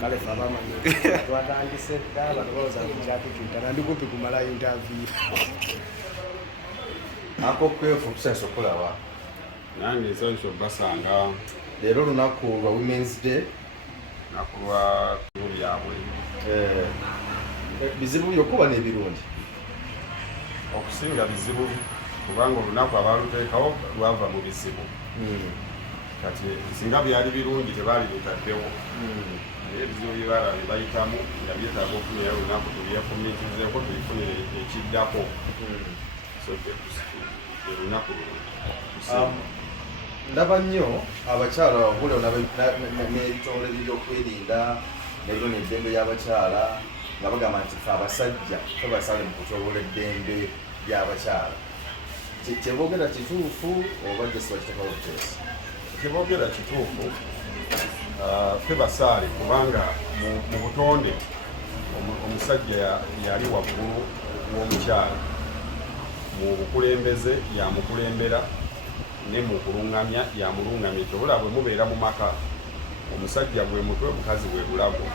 kale fama twatandise dala ndoza kuchapita nandikupi kumala interview ako kwefu kusenso kulawa nange sonso basanga lero lunaku lwa Women's Day nakuba kubyabwe bizibu byokuba n'ebirungi okusinga bizibu kubanga olunaku abaluteekawo lwava mu bizibu kati singa byali birungi tebaali bitaddewo naye ebizibu byebala byebayitamu nga byetaaga ofunira olunaku tubyefumitizeeko tulifunire ekiddako so olunaku ndaba nnyo abakyala wabula n'ebitongole by'okwerinda nebyo n'eddembe ly'abakyala nga bagamba nti fe abasajja fe basale mu kutyoboola eddembe ly'abakyala kyeboogera kituufu oba jesi bakitekawo buteesi kyeboogera kituufu fe basaale kubanga mu butonde omusajja yali waggulu w'omukyala mu bukulembeze yamukulembera ne mu kulungamya yamulungamya kyobula bwe mubeera mu maka omusajja gwe mutwe omukazi bwe bulago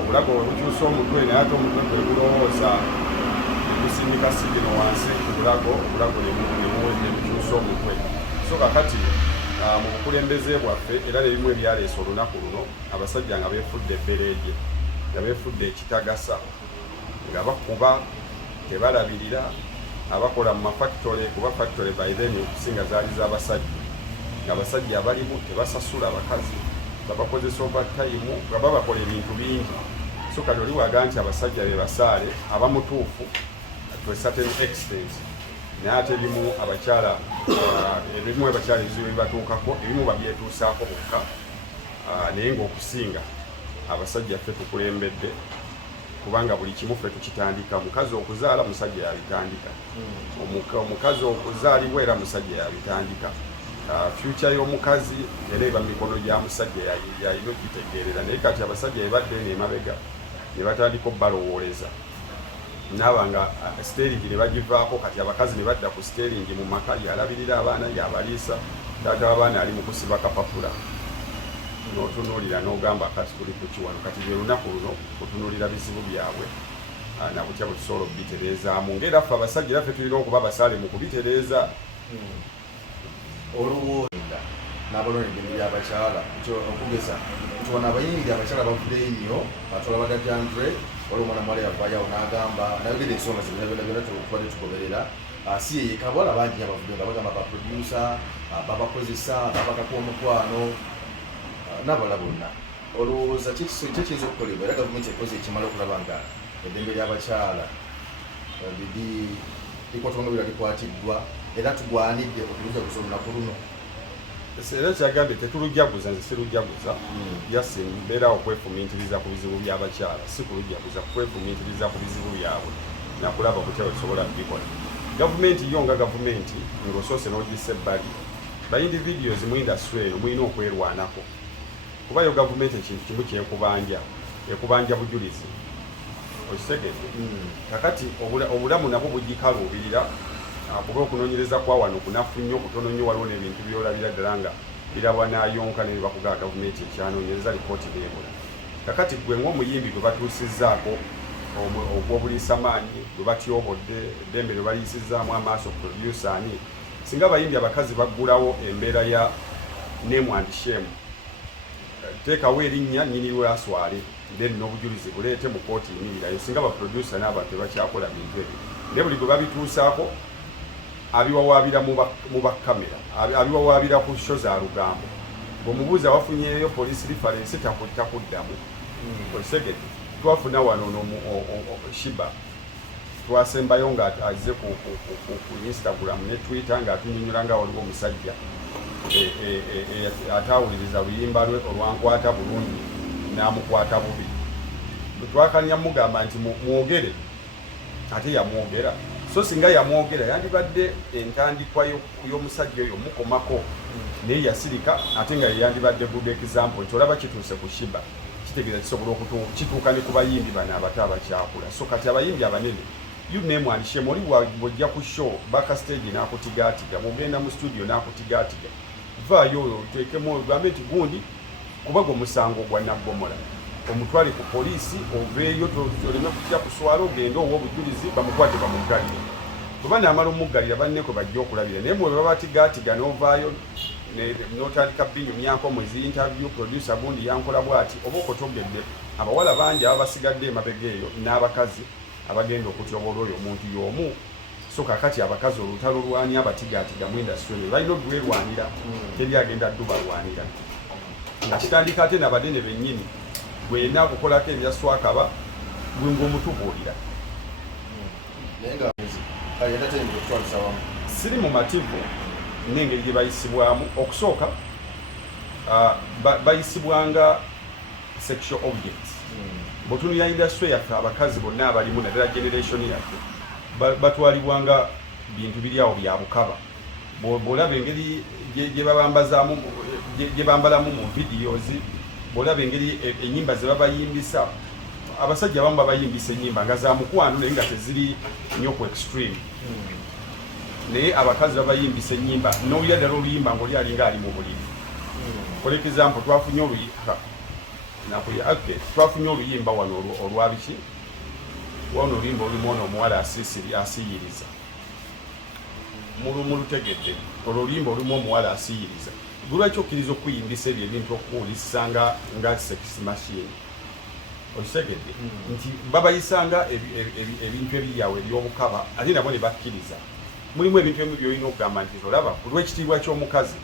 obulago webukyusa omutwe naye ate omutwe gwe bulowooza negusimika sigino wansi ku bulago obulago nebukyusa omutwe so kakati mu bukulembeze bwaffe era nebimu ebyaleesa olunaku luno abasajja nga beefudde ebbereege nga beefudde ekitagasa nga bakuba tebalabirira abakola mu mafactory kuba factory by then okusinga zaali z'abasajja ng'abasajja abalimu tebasasula abakazi babakozesa overtime nga babakola ebintu bingi so kati oli waga nti abasajja be basaale abamutuufu to a certain extent naye ate ebimu abakyala ebizibu ebibatuukako ebimu babyetuusaako bokka naye ng'okusinga abasajja ffe tukulembedde kubanga buli kimu ffe tukitandika mukazi okuzaala musajja yabitandika omukazi okuzaalibwa era musajja yabitandika future y'omukazi era eba mikono gya musajja yalina okitegeerera naye kati abasajja ebadde n'emabega ne batandika obalowooleza naaba nga steringi ne bagivaako kati abakazi ne badda ku steringi mu maka yalabirira abaana yabaliisa taata w'abaana ali mu kusiba kapapula n'otunuulira n'ogamba kati tuli ku kiwano kati lwe lunaku luno kutunuulira bizibu byabwe nabutya bwe tusobola okubitereezaamu ng'era ffe abasajja era ffe tulina okuba basaale mu kubitereeza oluwonda n'abalona eddembe ly'abakyala okugeza nti wano abayimbi abakyala bavudeyo nnyo atwala badajandre waliwo omwana muwala yavaayo n'agamba nayogera ensonga byonna tubadde tugoberera si ye yekka abawala bangi nnyo abavudeyo nga bagamba baproducer babakozesa babakako omukwano n'abalala bonna olowooza kyekiyinza okukolebwa era gavumenti ekoze ekimala okulaba nga eddembe ly'abakyala likwatibwa nga likwatiddwa era tugwanidde okulujaguza olunaku luno era kyagambye tetulujaguza nze sirujjaguza yasi mbeera okwefumiitiriza ku bizibu by'abakyala si kulujjaguza kwefumiitiriza ku bizibu byabwe nakulaba kutya tusobola kubikola gavumenti yo nga gavumenti ng'osoose n'ogisa ebbali ba individuals mu industry eyo mulina okwerwanako kuba yo gavumenti ekintu kimu ekubanja bujulizi okitegedde kakati obulamu nabwo bugikaluubirira kuba okunoonyereza kwa wano kunafu nnyo kutono nnyo waliwo n'ebintu byolabira ddala nga birabwa n'ayonka ne bibakugaa gavumenti ekyanoonyereza lipooti n'ebula kakati gwe ng'omuyimbi gwe batuusizzaako ogw'obuliisamaanyi gwe batyobodde eddembe lwe baliisizzaamu amaaso producer ani singa abayimbi abakazi baggulawo embeera ya name and shame teekawo erinnya nnyini lwaswale then n'obujulizi buleete mu kooti yimirirayo singa baproducer n'abantu tebakyakola bintu ebyo naye buli gwe babituusaako abiwawaabira mu bakamera abiwawaabira ku sho za lugambo bw'omubuuza wafunyeeyo police reference takuddamu olisegedde twafuna wano shiba twasembayo nga azze ku Instagram ne Twitter nga atunyonyola nga waliwo omusajja atawuliriza luyimba lwe olwankwata bulungi n'amukwata bubi twakanya mugamba nti mwogere ate yamwogera so singa yamwogera yandibadde entandikwa y'omusajja oyo mukomako naye yasirika ate nga yeyandibadde good example nti olaba kituuse ku shiba kitegeeza kisobola kituuka ne ku bayimbi bano abato abakyakula so kati abayimbi abanene you name and shame oli bw'ojja ku show backstage n'akutigaatiga mugenda mu studio n'akutigaatiga vaayo oyo oteekemu ogambe nti gundi kuba gwe musango gwa naggomola omutwale ku poliisi oveeyo oleme kutya kuswala ogende owa obujulizi bamukwate bamuggalire kuba naamala omuggalira banneko bajja okulabira naye mwe babatigaatiga n'ovaayo n'otandika binyumyako mwezi interview producer gundi yankola bwati oba okotogedde abawala bangi aba basigadde emabega eyo n'abakazi abagenda okutyobola oyo omuntu y'omu so kakati abakazi olutalo lwani abatigaatiga mu industry eyo balina odwerwanira teri agenda ddu balwanira nga kitandika ate n'abadene bennyini bwe yenna akukolako ebyaswakaba gwe ng'omutubuulira siri mu mativu n'engeri gye bayisibwamu okusooka bayisibwanga sexual objects bwetunulira industry yaffe abakazi bonna abalimu naddala generation yaffe batwalibwanga bintu biri awo bya bukaba bw'olaba engeri gye bambalamu mu videos bw'olaba engeri ennyimba ze babayimbisa abasajja abamu babayimbisa ennyimba nga za mukwano naye nga teziri nnyo ku extreme naye abakazi babayimbisa ennyimba n'olya ddala oluyimba ng'oli alinga ali mu buliri for example twafunye oluyimba wano olwabiki wano oluyimba olumu ono omuwala asiyiriza mulutegedde olwo oluyimba olumu omuwala asiyiriza lwaki okkiriza okuyimbisa ebyo ebintu okuwulisisa nga sex machine okitegedde nti babayisanga ebintu ebiryawo ebyobukaba ate nabo ne bakkiriza mulimu ebintu ebimu byolina okugamba nti olaba olw'ekitiibwa ky'omukazi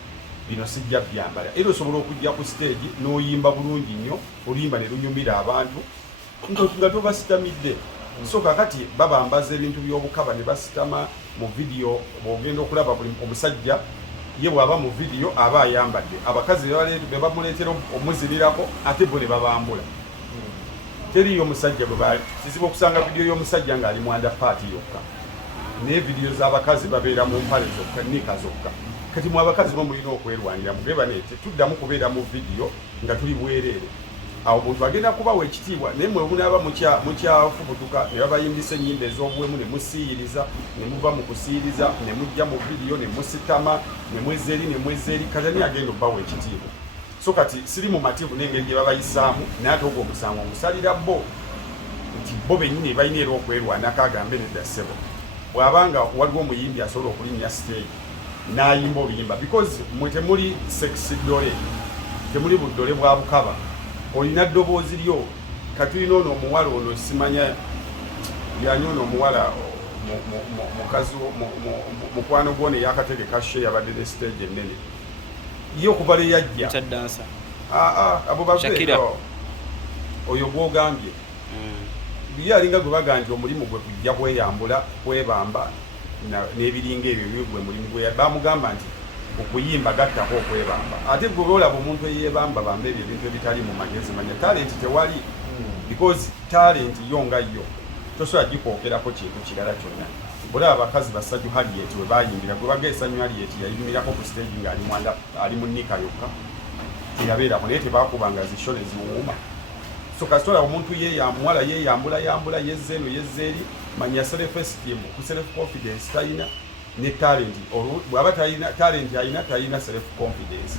bino sijja byambala era osobola okujja ku stage n'oyimba bulungi nnyo oluyimba ne lunyumira abantu nga tobasitamidde so kakati babambaza ebintu by'obukaba ne basitama mu vidiyo bw'ogenda okulaba buli omusajja ye bw'aba mu vidiyo aba ayambadde abakazi be bamuleetera omuzirirako ate bo ne babambula teriyo omusajja kizibu okusanga vidiyo y'omusajja ng'ali mu underparty yokka naye vidiyo z'abakazi babeera mu mpale zokka nika zokka kati mu abakazi bo mulina okwerwanira mugeba ne tetuddamu kubeera mu vidiyo nga tuli bwereere awo omuntu agenda kubawa ekitiibwa naye mwe munaaba mukyafubutuka ne babayimbisa ennyimba ez'obuwemu ne musiyiriza ne muva mu kusiyiriza ne mujja mu vidiyo ne musitama ne mwezeri kati ani agenda obbawa ekitiibwa so kati siri mu mativu n'engeri gye babayisaamu naye ate ogwo omusango omusalira bo nti bo bennyini balina era okwerwanako agambe nedda ssebo bw'abanga waliwo omuyimbi asobola okulinnya stage n'ayimba oluyimba because mwe temuli sexy dole temuli buddole bwa bukaba olina ddoboozi lyo katulina ono omuwala ono simanya yani ono omuwala mukazi mukwano gwone yakategeka she yabadde ne stage ennene ye okuva le yajja abo baveera oyo gwogambye ye alinga gwe baga nti omulimu gwe kujja kweyambula kwebamba n'ebiringa ebyo gwe mulimu gwe bamugamba nti okuyimba gattako okwebamba ate gwe olaba omuntu eyebamba bamba ebyo ebintu ebitali mu magezi manya talenti tewali because talenti yo nga yo tosobola gikwokerako kintu kirala kyonna olaba abakazi basajju Harriet we bayimbira gwe baga esanyu Harriet yayimirako ku stage nga ali mu nnika yokka teyabeerako naye tebakubanga zishole ziwuuma so kasitola omuntu muwala yeyambula yezzeeno yezzeeri manya self esteem ku self confidence talina ne talent bw'aba talina talent alina self confidence.